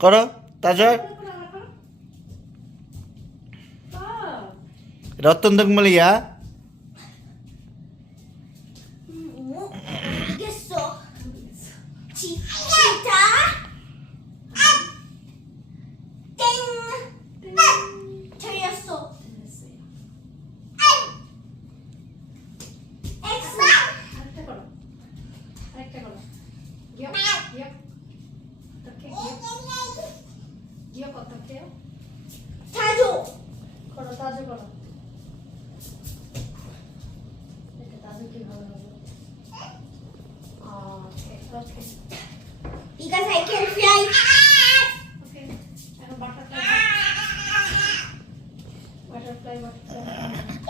করো তাজর রতনদগমলিয়া Because I can fly. Okay. And a butterfly. Butterfly.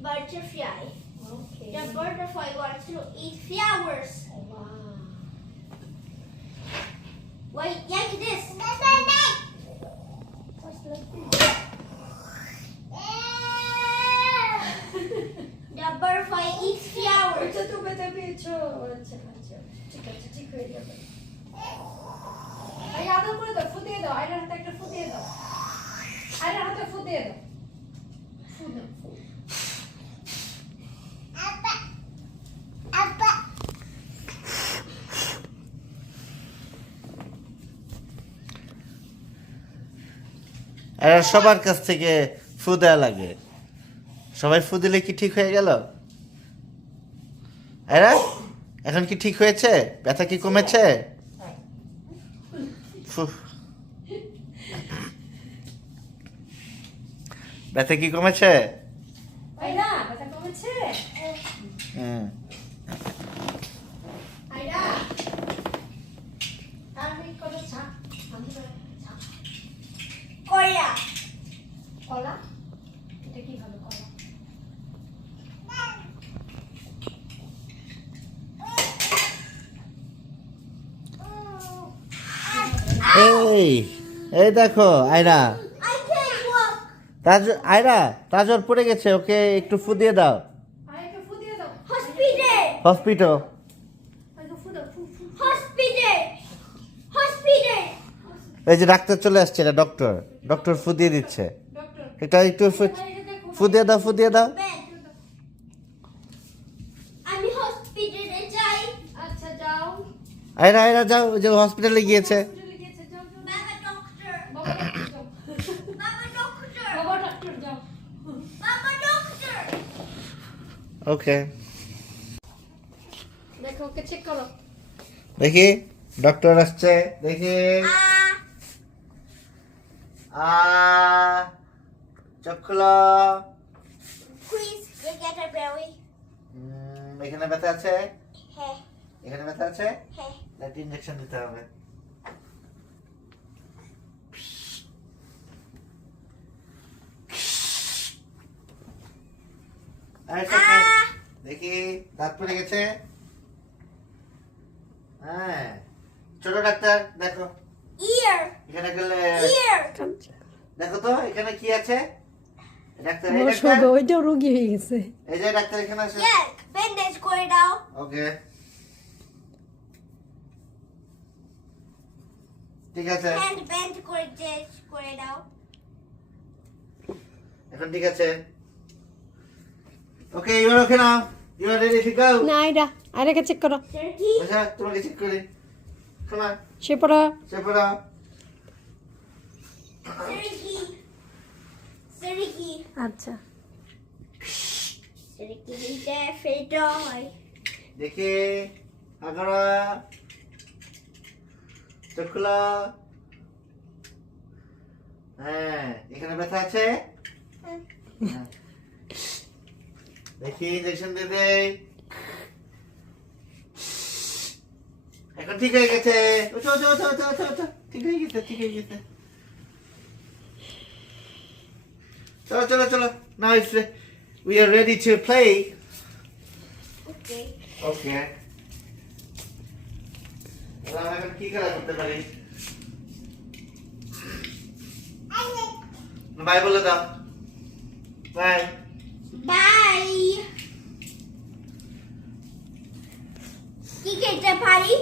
Butterfly. Okay. The butterfly wants to eat flowers. Wow. Wait, like this. The butterfly eats flowers. এটা তো বেটা পেয়েছো আচ্ছা ঠিক আছে ঠিক হয়ে যাবে এই আদর করে দাও ফু দিয়ে দাও আয়রার হাতে একটা ফু দিয়ে দাও আয়রার হাতে ফু দিয়ে দাও ফু দাও ফু। আর সবার কাছ থেকে ফু দেওয়া লাগে সবাই ফু দিলে কি ঠিক হয়ে গেল আরে এখন কি ঠিক হয়েছে ব্যথা কি কমেছে ফু ব্যথা কি কমেছে আয়রা ব্যথা কমেছে হুম আয়রা আমি করে ছা আমি করে ছা Korea. কলা এটা কি ভালো কলা এই দেখো Ayra I can't walk. Ayra তাজর পড়ে গেছে ওকে একটু ফু দিয়ে দাও আয়কে ফু দিয়ে দাও Hospital. হসপিটাল আয়কে ফু দাও ফু ফু Hospital. Hospital. এই যে ডাক্তার চলে আসছে এটা ডক্টর ফু দিয়ে দিচ্ছে ডক্টর এটা একটু ফু দিয়ে দাও Bed. আমি হসপিটালে যাই। আচ্ছা যাও আয়রা যাও ওই যে হসপিটালে গিয়েছে হসপিটালে গিয়েছে যাও যাও বাবা ডক্টর। বাবা ডাক্তার যাও বাবা ডক্টর। বাবা ডাক্তার যাও বাবা ডক্টর। ওকে দেখো ওকে চেক করো দেখি ডক্টর আসছে দেখি চোখ খোলো Please, you get a berry. এখানে ব্যথা আছে হ্যাঁ এখানে ব্যথা আছে হ্যাঁ একটা ইনজেকশন দিতে হবে দেখি দাঁত পড়ে গেছে হ্যাঁ ছোট ডাক্তার দেখো ear এখানে গেলে ear দেখো তো এখানে কি আছে ডাক্তার এই আমার ডাক্তার সব ওইটাও রোগী হয়ে গেছে এই যে ডাক্তার এখানে আছে yeah bandage করে দাও ওকে ঠিক আছে hand bend করে দাও এখন ঠিক আছে okay you are okay now you are ready to go না আয়রাকে চেক করো turkey আচ্ছা তোমাকে চেক করি come on সে পড়া চেপড়া turkey আচ্ছা turkey দিতে ফেটো হয় দেখি আগরা চোখ খোলা হ্যাঁ এখানে ব্যথা আছে হ্যাঁ। দেখি ইনজেকশন দিয়ে দেই এখন ঠিক হয়ে গেছে ওঠো ঠিক হয়ে গেছে চলো now it's we are ready to play okay okay এবার এখন কি খেলা করতে পারি বাই বলে দাও, বাই। বাই। কি খেতে পারি?